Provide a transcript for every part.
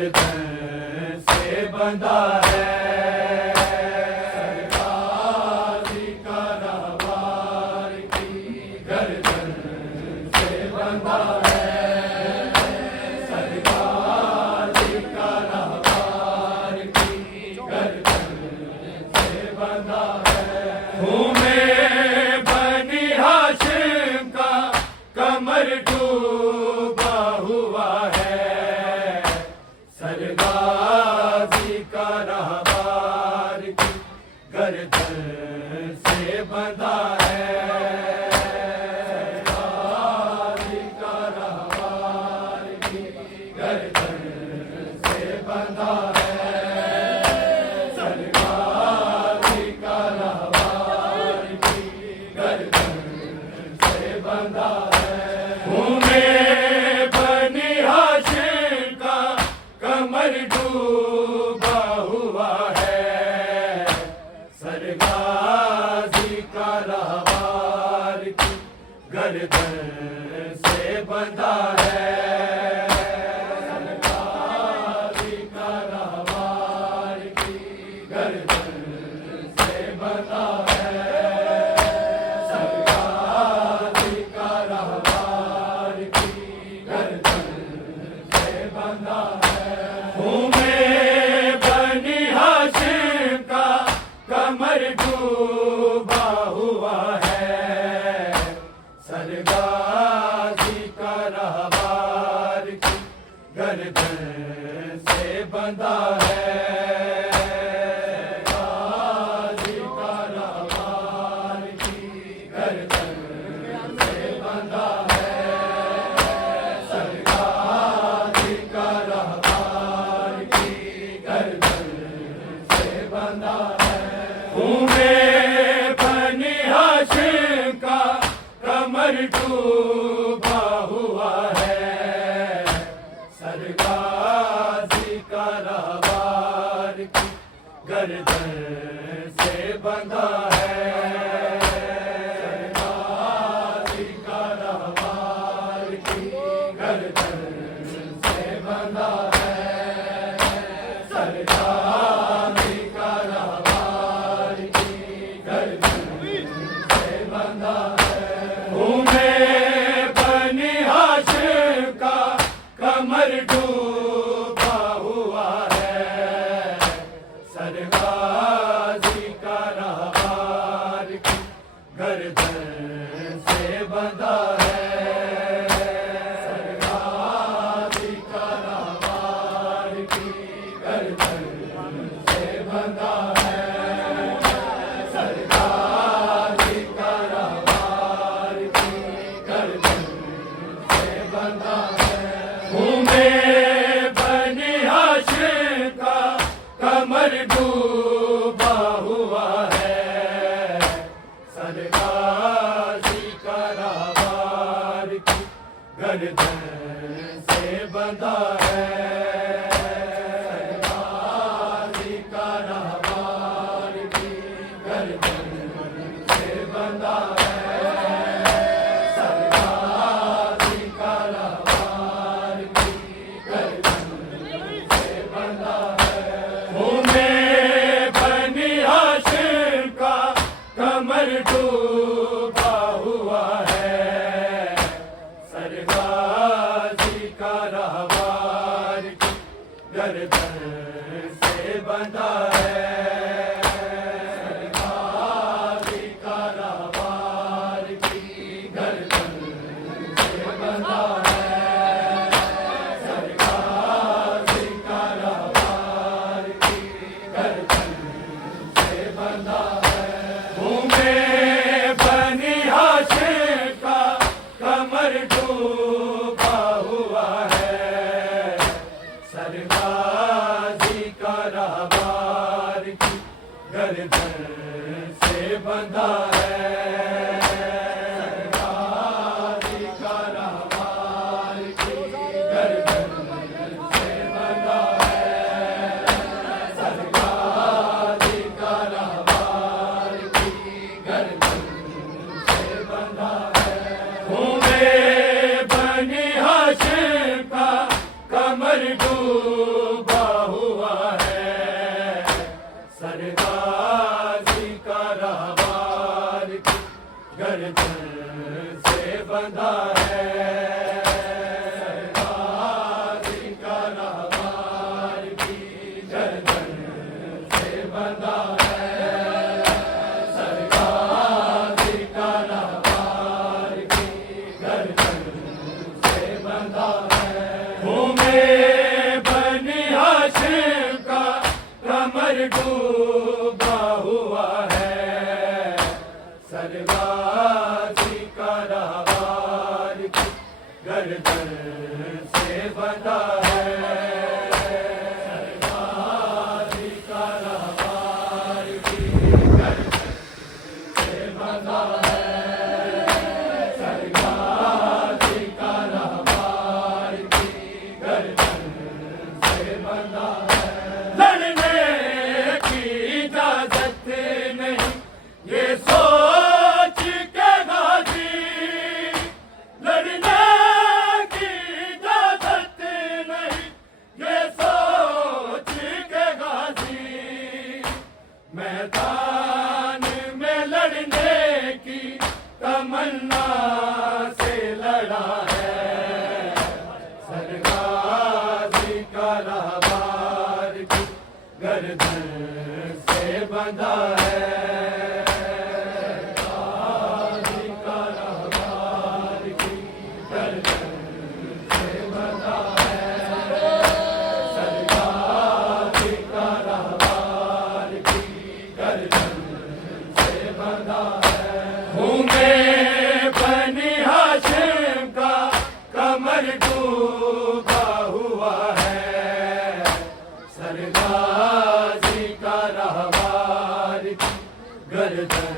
गर्दन से बंधा है। कमर डूबा हुआ है, सरगाजी का रहबार की गर्दन से बंधा है। सरगाजी का रहबार की गर्दन से बंधा है। सरगाजी का रहबार की गर्दन से बंधा है। कमर डूबा हुआ है, सरगाजी का रहबार की गर्दन से बंधा है। सरगाजी का रहबार की गर्दन से बंधा है। सरगाजी का रहबार की गर्दन से बंधा है। कमर डूबा हुआ है, सरगाजी का रहबार की गर्दन से बंधा है। सरगाजी का रहबार की गर्दन से बंधा है। सरगाजी का रहबार की गर्दन से बंधा है। बनी हाशिम का कमर डूबा हुआ है, सरगाजी का रहबार की गर्दन से बंधा है। सरगाजी का रहबार की गर्दन से बंधा है। सरगाजी का रहबार की गर्दन से बंधा है। बनी हाशिम का कमर डूबा हुआ है, सरगाजी का रहबार की गर्दन से बंधा है। सरगाजी का रहबार की गर्दन से बंधा है। सरगाजी का रहबार की गर्दन से बंधा है। बनी हाशिम का कमर डूबा हुआ है, सरगाजी का रहबार की गर्दन से बंधा है। सरगाजी का रहबार की गर्दन से बंधा है। सरगाजी का रहबार की गर्दन से बंधा है। बनी हाशिम का कमर डूबा हुआ है, सरगाजी का रहबार की गर्दन से बंधा है। सरगाजी का रहबार की गर्दन से बंधा है। सरगाजी का रहबार की गर्दन से बंधा है। बनी हाशिम का कमर डूबा हुआ है, सरगाजी का रहबार की गर्दन से बंधा है। सरगाजी का रहबार की गर्दन से बंधा है। सरगाजी का रहबार की गर्दन से बंधा है। बनी हाशिम का कमर डूबा सरगाजी का रहवार की गर्दन से बंधा है। सरगाजी का रहवार की गर्दन से बंधा है। सरगाजी का रहवार की गर्दन से बंधा है। घूमे बनी हाशिम का कमर डूबा हुआ है। सरगाजी का रहवार की गर्दन से बंधा है। सरगाजी का रहवार की गर्दन से बंधा है। सरगाजी का रहवार की गर्दन से बंधा है। लड़ने की इजाजत नहीं ये सोच के गाजी। लड़ने की इजाजत नहीं ये सोच के गाजी। मैदान में लड़ने की तमन्ना से लड़ा है। सरगाजी का रहवार की गर्दन से बंधा है। सरगाजी का रहवार की गर्दन से बंधा है। सरगाजी का रहवार की गर्दन से बंधा है। घूमे बनी हाशिम का कमर डूबा हुआ है। सरगाजी का रहवार की गर्दन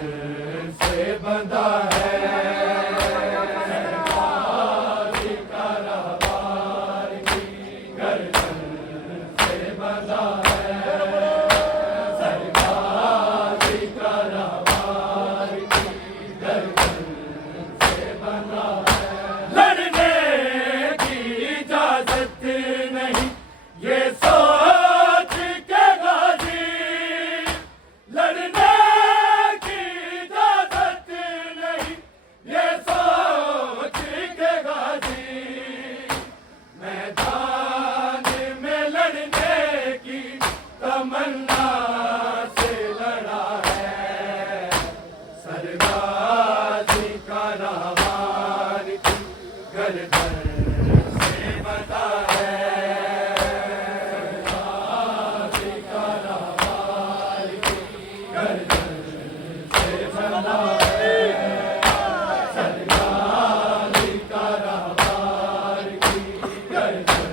से बंधा है। सरगाजी का रहवार की गर्दन से बंधा है। सरगाजी का रहवार की गर्दन से बंधा है। लड़ने की इजाजत नहीं ये सोच के गाजी। लड़ने की इजाजत नहीं ये सोच के गाजी। मैदान में लड़ने की तमन्ना से लड़ा है। सरगाजी का रहवार की गर्दन से बंधा है। सरगाजी का रहवार की गर्दन से बंधा है। सरगाजी का रहवार की गर्दन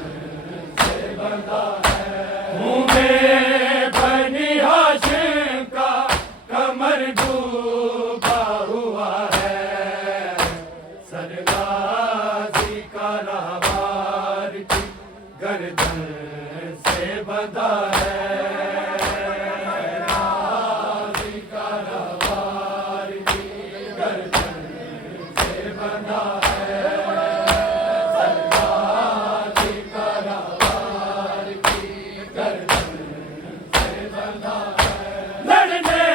से बंधा है। घूमे बनी हाशिम का कमर डूबा हुआ है। सरगाजी का रहवार की गर्दन से बंधा है। सरगाजी का रहवार की गर्दन से बंधा है। सरगाजी का रहवार की गर्दन से बंधा है। लड़ने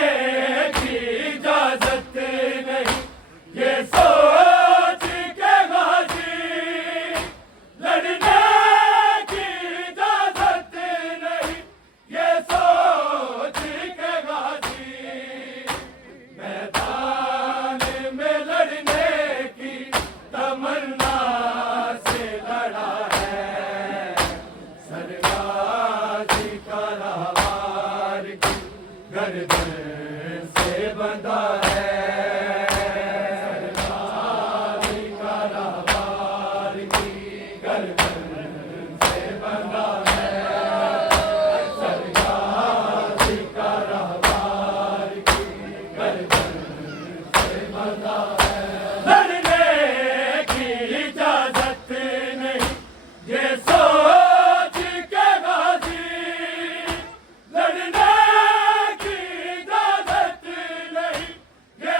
की इजाजत नहीं ये सोच के गाजी। लड़ने की इजाजत नहीं ये सोच के गाजी। मैदान में लड़ने की तमन्ना से लड़ा है। सरगाजी का रहवार की गर्दन से बंधा है। सरगाजी का रहवार की गर्दन से बंधा है। सरगाजी का रहवार की गर्दन से बंधा है। लड़ने की इजाजत नहीं ये सोच के गाजी। लड़ने की इजाजत नहीं ये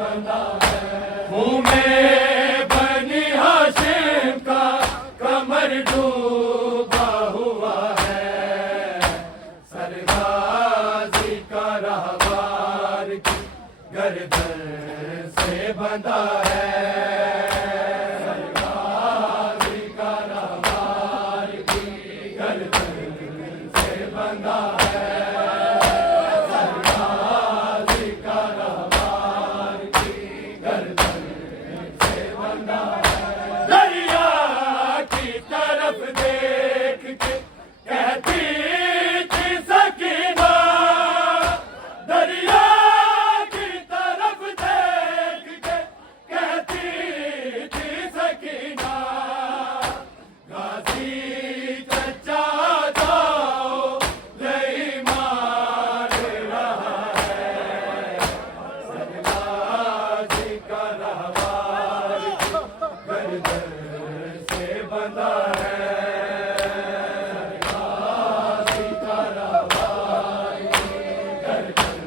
बंधा है। मुंह में बनी हाशिम का कमर डूबा हुआ है। सरगाजी का रहवार की गर्दन से बंधा है। सरगाजी का रहवार की गर्दन से बंधा है। सरगाजी का रहवार की गर्दन से बंधा है। दरिया की तरफ देख के कहती थी सकीना, दरिया की तरफ देख के कहती थी सकीना, गाजी चचा जाओ नहीं मार रहा है। सरगाजी का रहवार की गर्दन से बंधा है। सरगाजी का रहवार की गर्दन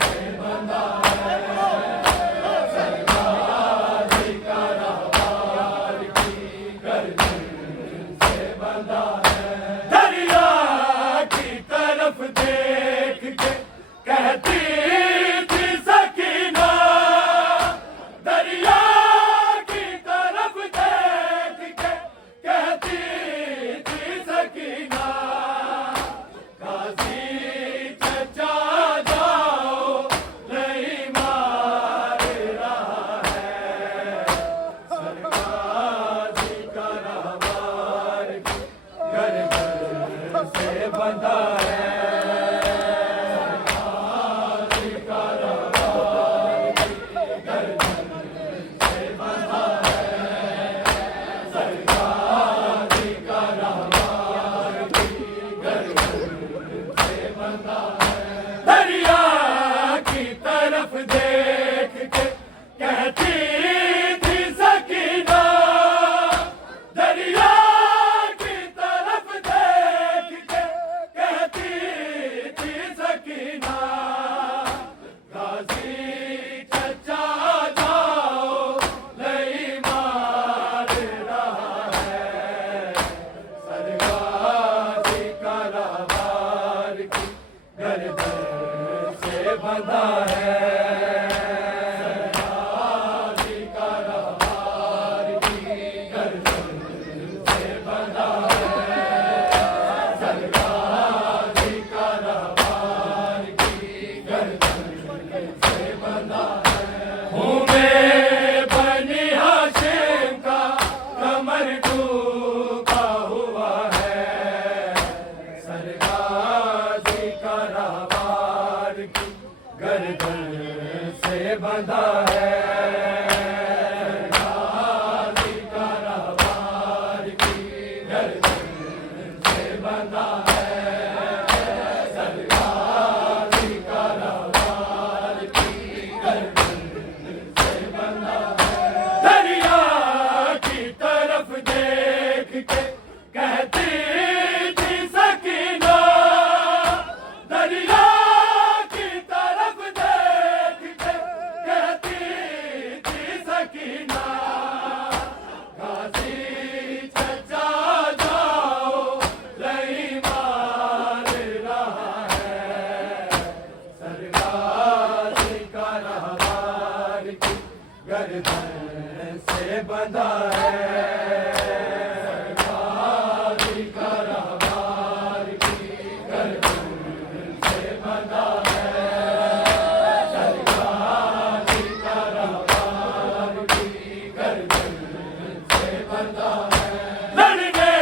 से बंधा है। सरगाजी का रहवार की गर्दन से बंधा है। दरिया की तरफ देख के कहती थी सकीना, दरिया की तरफ देख के कहती थी सकीना, गाजी चचा जाओ नहीं मार रहा है। सरगाजी का रहवार की गर्दन से बंधा है। सरगाजी का रहवार की गर्दन से बंधा है। सरगाजी का रहवार की गर्दन से बंधा है। दरिया की तरफ देख के कहती थी सकीना, दरिया की तरफ देख के कहती थी सकीना, गाजी चचा जाओ नहीं मार रहा है। सरगाजी का रहवार की गर्दन से बंधा है। सरगाजी का रहवार की गर्दन से बंधा है। सरगाजी का रहवार की गर्दन से बंधा है। मुंह में बनी हाशिम का कमर डूबा हुआ है। सरगाजी का रहवार की गर्दन से बंधा है। सरगाजी का रहवार की गर्दन से बंधा है। सरगाजी का रहवार की गर्दन से बंधा है। दरिया की तरफ देख के कहती थी सकीना, दरिया की तरफ देख के कहती थी सकीना, गाजी चचा जाओ नहीं मार रहा है। सरगाजी का रहवार की गर्दन से बंधा है। सरगाजी का रहवार की गर्दन से बंधा है। सरगाजी का रहवार की गर्दन से बंधा है। लड़ने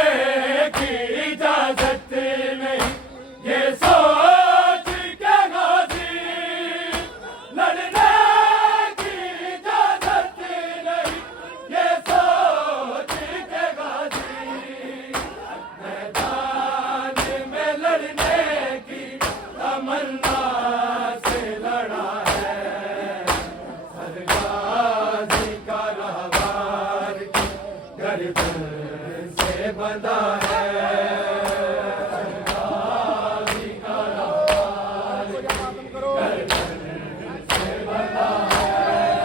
की इजाजत नहीं ये सोच के गाजी, लड़ने की इजाजत नहीं ये सोच के गाजी, मैदान में लड़ने की तमन्ना से लड़ा है। सरगाजी का रहवार की गर्दन से बंधा है। सरगाजी का रहवार की गर्दन से बंधा है।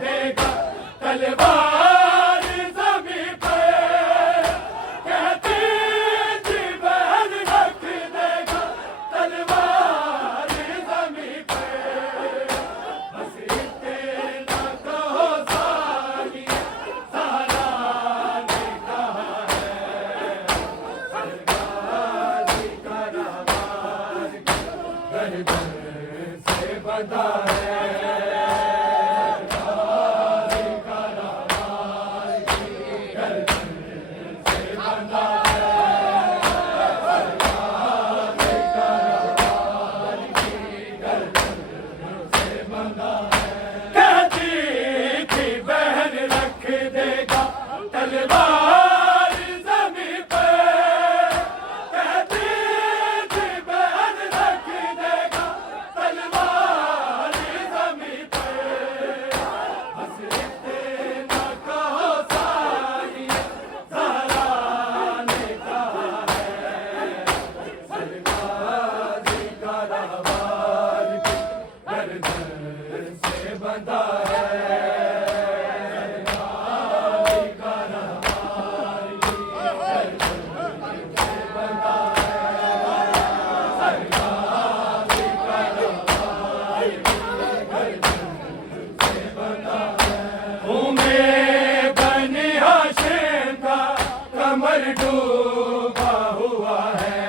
देगा तलवार ज़मीं पे, कहती थी बहन रख देगा तलवार ज़मीं पे। बस इतना कहो सानिया ज़हरा ने कहा है, सरकार का रहमान गर्दन से बंधा है। कहती थी बहन रख देगा तलवार ज़मीं पे, कहती थी बहन रख देगा तलवार ज़मीं पे। बस इतना कहो सानिया ज़हरा ने कहा है, सरकार का रहमान गर्दन से बंधा है। तुम्हें बनी हाशिम का कमर डूबा हुआ है,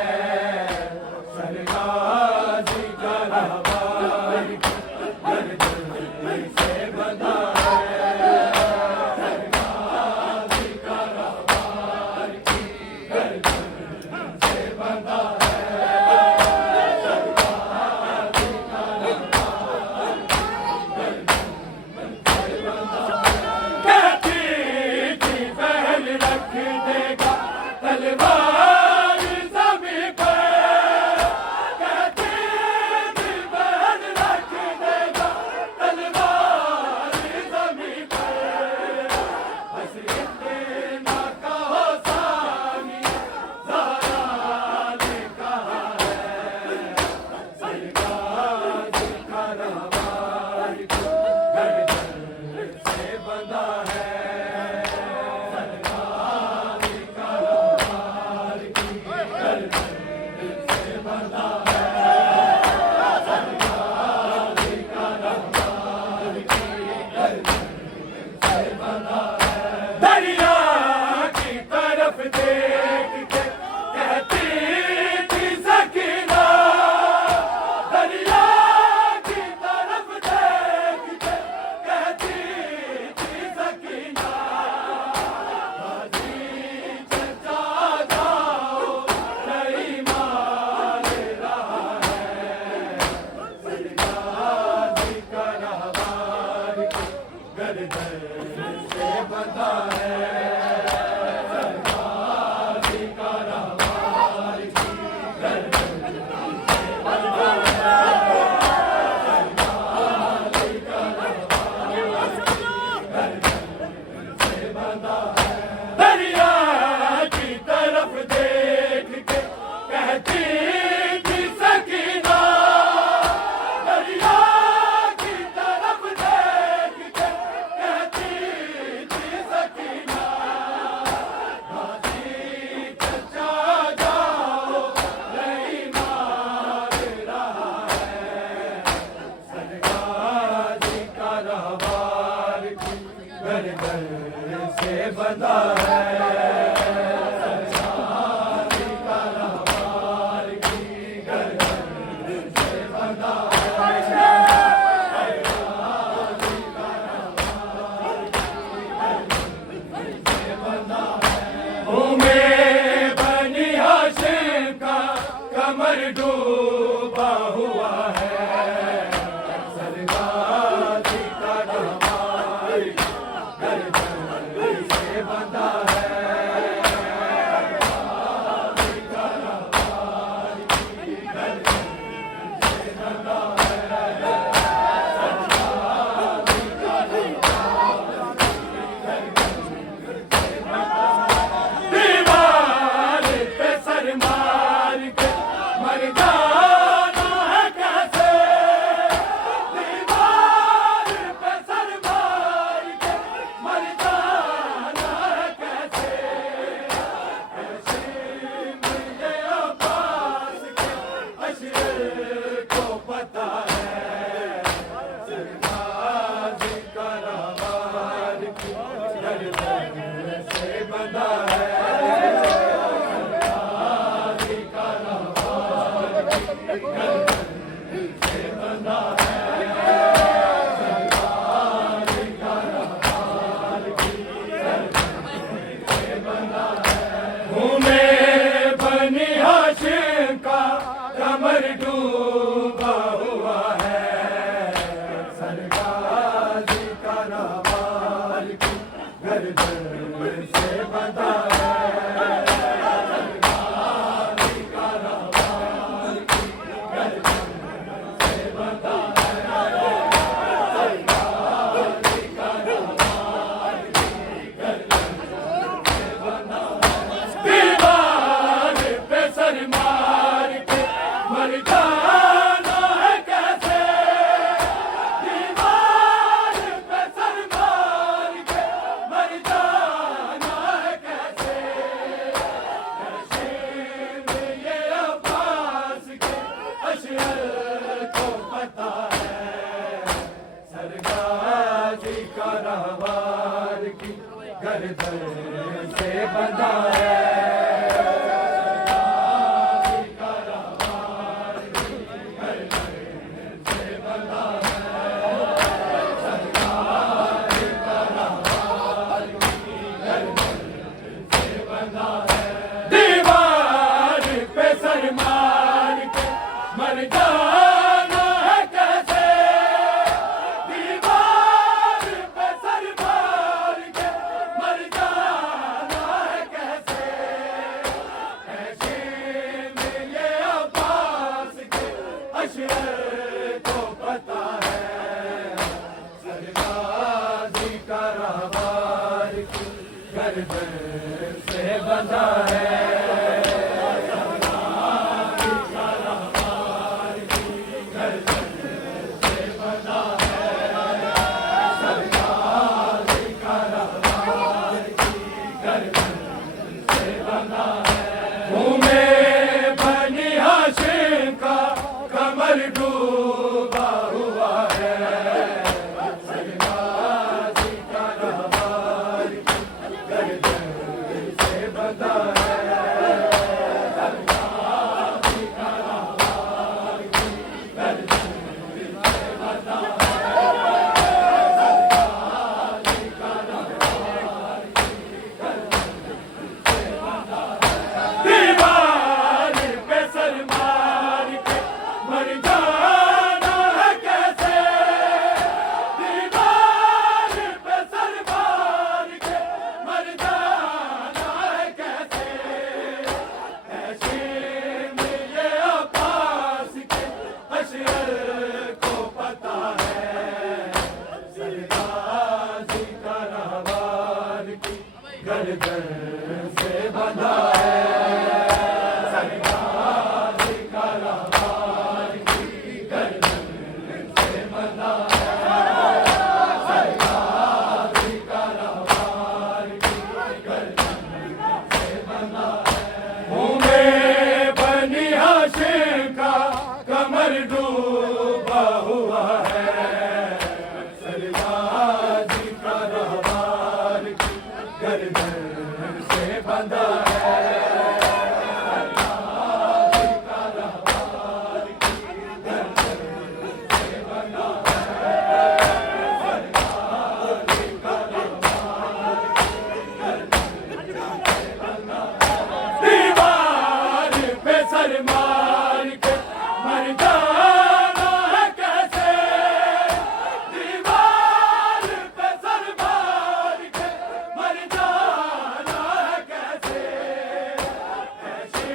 सरकार का रहमान गर्दन से बंधा है, सरकार का रहमान गर्दन से बंधा कहती थी बहन रख देगा तलवार ज़मीं पे, कहती थी बहन रख देगा तलवार ज़मीं पे। बस इतना कहो सानिया ज़हरा ने कहा है, सरकार का रहमान गर्दन से बंधा है। दरिया की तरफ देख के कहती थी सकीना, दरिया की तरफ देख के कहती थी सकीना, हाजी चचा जाओ नहीं मान रहा है, सरकार का रहमान गर्दन से बंधा है, सरकार का रहमान गर्दन से बंधा है, सरकार का रहमान गर्दन से बंधा है। दरिया की तरफ देख के कहती थी सकीना, दरिया की तरफ देख के कहती थी सकीना, हाजी चचा जाओ नहीं मान रहा है, सरकार का रहमान गर्दन से बंधा है, सरकार का रहमान गर्दन से बंधा है। तुम्हें बनी हाशिम का कमर डूबा हुआ है, सरकार का रहमान गर्दन से बंधा बंधा है, दीवार पे सर मार के मर जाना है कैसे, दीवार पे सर मार के मर जाना है कैसे, कैसे में ये अब्बास के अशर को पता है, सरगाजी का रहवार की गर्दन से बंधा है, दीवार पे सर मार के मर जाना है कैसे, दीवार पे सर मार के मर जाना है कैसे, ऐसे में ये अब्बास के अशर को पता है, सरगाजी का रहवार की गर्दन से बंधा है, घूमे बनी हाशिम का कमर डूबा हुआ है, सरगाजी का रहवार की गर्दन से बंधा है, सरगाजी का रहवार की गर्दन से बंधा है, सरगाजी का रहवार की गर्दन से बंधा है, दीवार पे सर मार के मर जाना है कैसे, दीवार पे सर मार के मर जाना है कैसे, ऐसे में ये अब्बास के अशर को पता है, सरगाजी का रहवार की गर्दन से बंधा है, सरगाजी का रहवार की गर्दन से बंधा है, सरगाजी का रहवार की गर्दन से बंधा है, घूमे बनी हाशिम का कमर डूबा हुआ है, सरगाजी का रहवार की गर्दन से बंधा है, सरगाजी का रहवार की गर्दन से बंधा है, सरगाजी का रहवार की गर्दन से बंधा है, दीवार पे सर मार के मर जाना है कैसे, दीवार पे सर मार के मर जाना है कैसे, ऐसे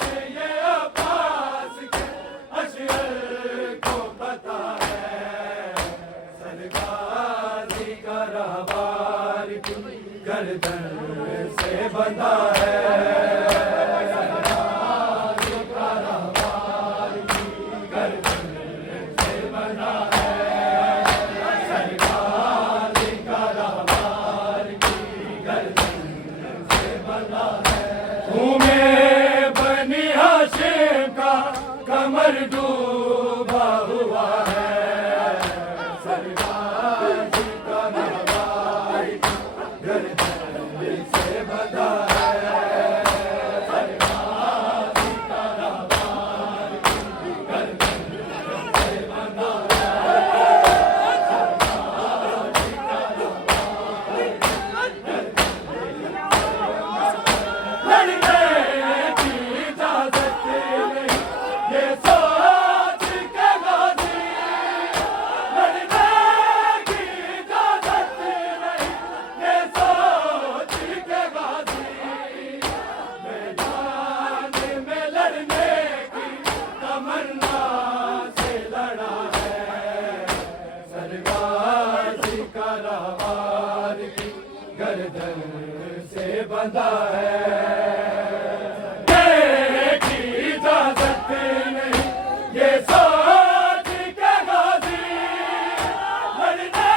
में ये अब्बास के अशर को पता है, सरगाजी का रहवार की गर्दन से बंधा है, सरगाजी का रहवार की गर्दन से बंधा है, सरगाजी का रहवार की गर्दन से बंधा है, घूमे बनी हाशिम का कमर डूबा हुआ है, सरगाजी का रहवार की गर्दन से बंधा है, सरगाजी का रहवार की गर्दन से बंधा है, सरगाजी का रहवार की लड़ने की इजाजत नहीं, ये सोच के गाजी, लड़ने की इजाजत करावार की गर्दन से बंधा है। देखी इजाजत नहीं ये सोच के गाजी, लड़ने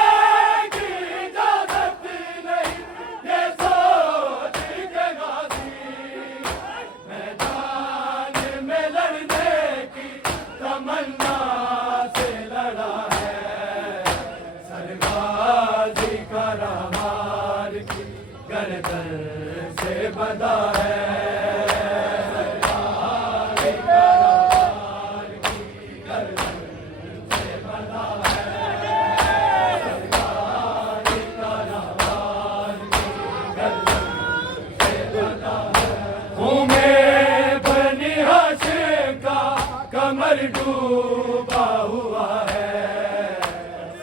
की इजाजत नहीं ये सोच के गाजी, मैदान में लड़ने की तमन्ना से लड़ा है। सरगाजी करामार की गर्दन से बंधा है। सरगाजी करामार की गर्दन से बंधा है। सरगाजी करामार की गर्दन से बंधा है। घूमे बनी हाशिम का कमर डूबा हुआ है।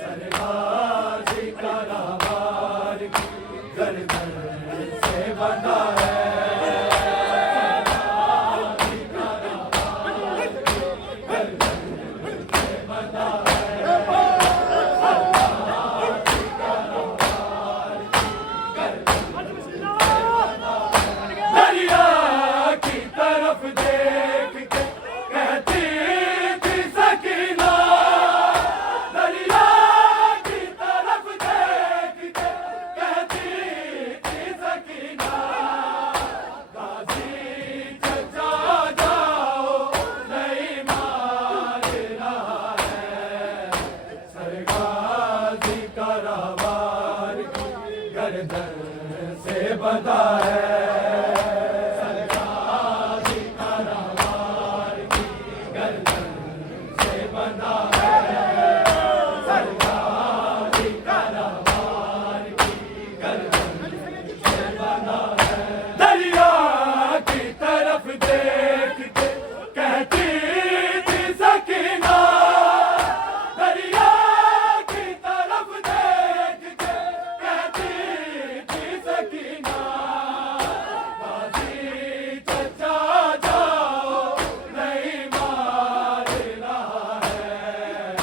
सरगाजी करामार की गर्दन से बंधा है। सरगाजी करामार की गर्दन से बंधा है। सरगाजी करामार की गर्दन से बंधा है। दरिया की तरफ देख के कहती थी सकीना, दरिया की तरफ देख के कहती थी सकीना, गाजी चचा जाओ नहीं मार रहा है। सरगाजी करामार की गर्दन से बंधा है। सरगाजी करामार की गर्दन से बंधा है। सरगाजी करामार की गर्दन से बंधा है। दरिया की तरफ देख के कहती थी सकीना, दरिया की तरफ देख के कहती थी सकीना, गाजी चचा जाओ नहीं मार रहा है।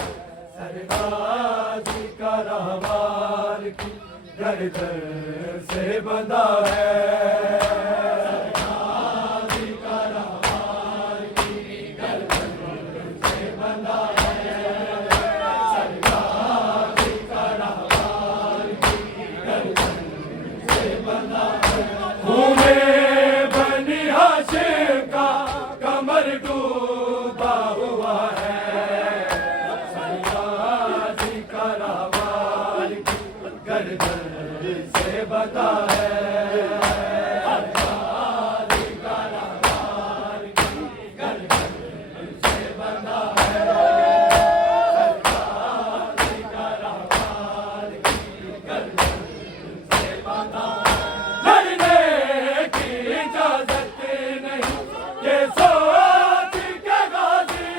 सरगाजी करामार की गर्दन से बंधा है। सरगाजी करामार की गर्दन से बंधा है। सरगाजी करामार की गर्दन से बंधा है। घूमे बनी हाशिम का कमर डूबा हुआ है। सरगाजी करामार की गर्दन से बंधा है। सरगाजी करामार की गर्दन से बंधा है। सरगाजी करामार की गर्दन से बंधा है। लड़ने की इजाजत नहीं ये सोच के गाजी,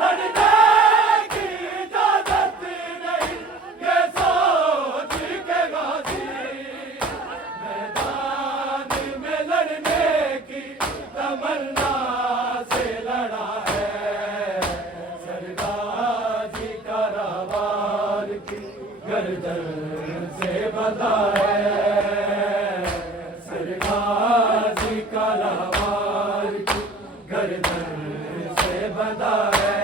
लड़ने की इजाजत नहीं ये सोच के गाजी, मैदान में लड़ने की तमन्ना से लड़ा है। सरगाजी करामार की गर्दन से बंधा है। सरगाजी करामार की गर्दन से बंधा है।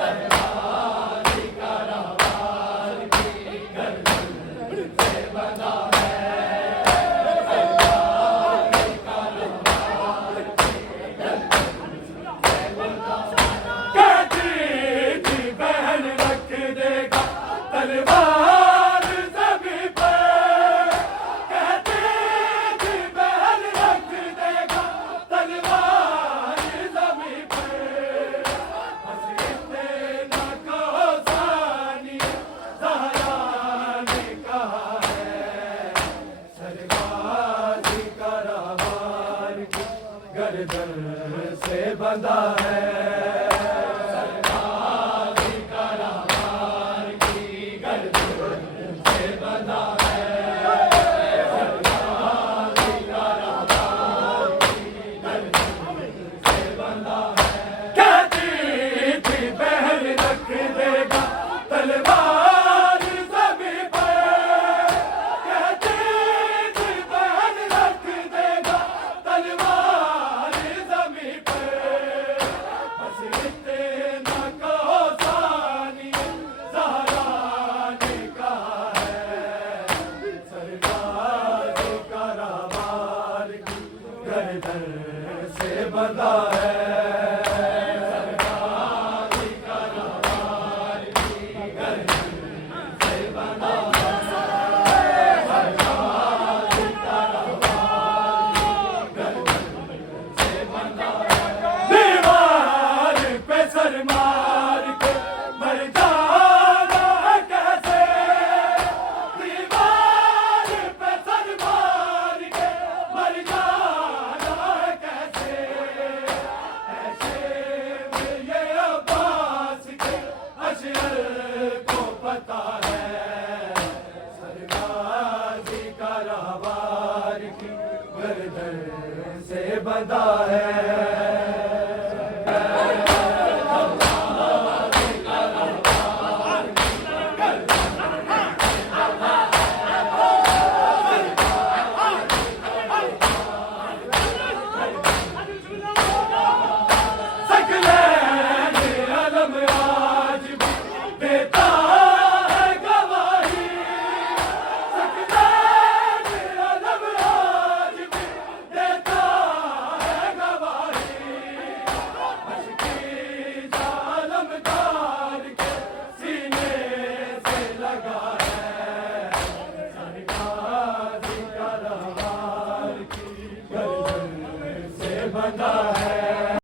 सरगाजी करामार की गर्दन से बंधा है। सरगाजी करामार की गर्दन से बंधा है। कहती थी बहन रख देगा तलवार सभी पे, कहती थी बहन रख देगा तलवार सभी पे। बस इतना कहो सानिया ज़हरा ने कहा है। सरगाजी करामार की गर्दन से बंधा है। सरगाजी करामार की गर्दन से बंधा है। सरगाजी करामार की गर्दन से बंधा है। कहती थी बहन रख देगा तलवार पता है, सरगाजी का रहवार की गर्दन से बंधा है।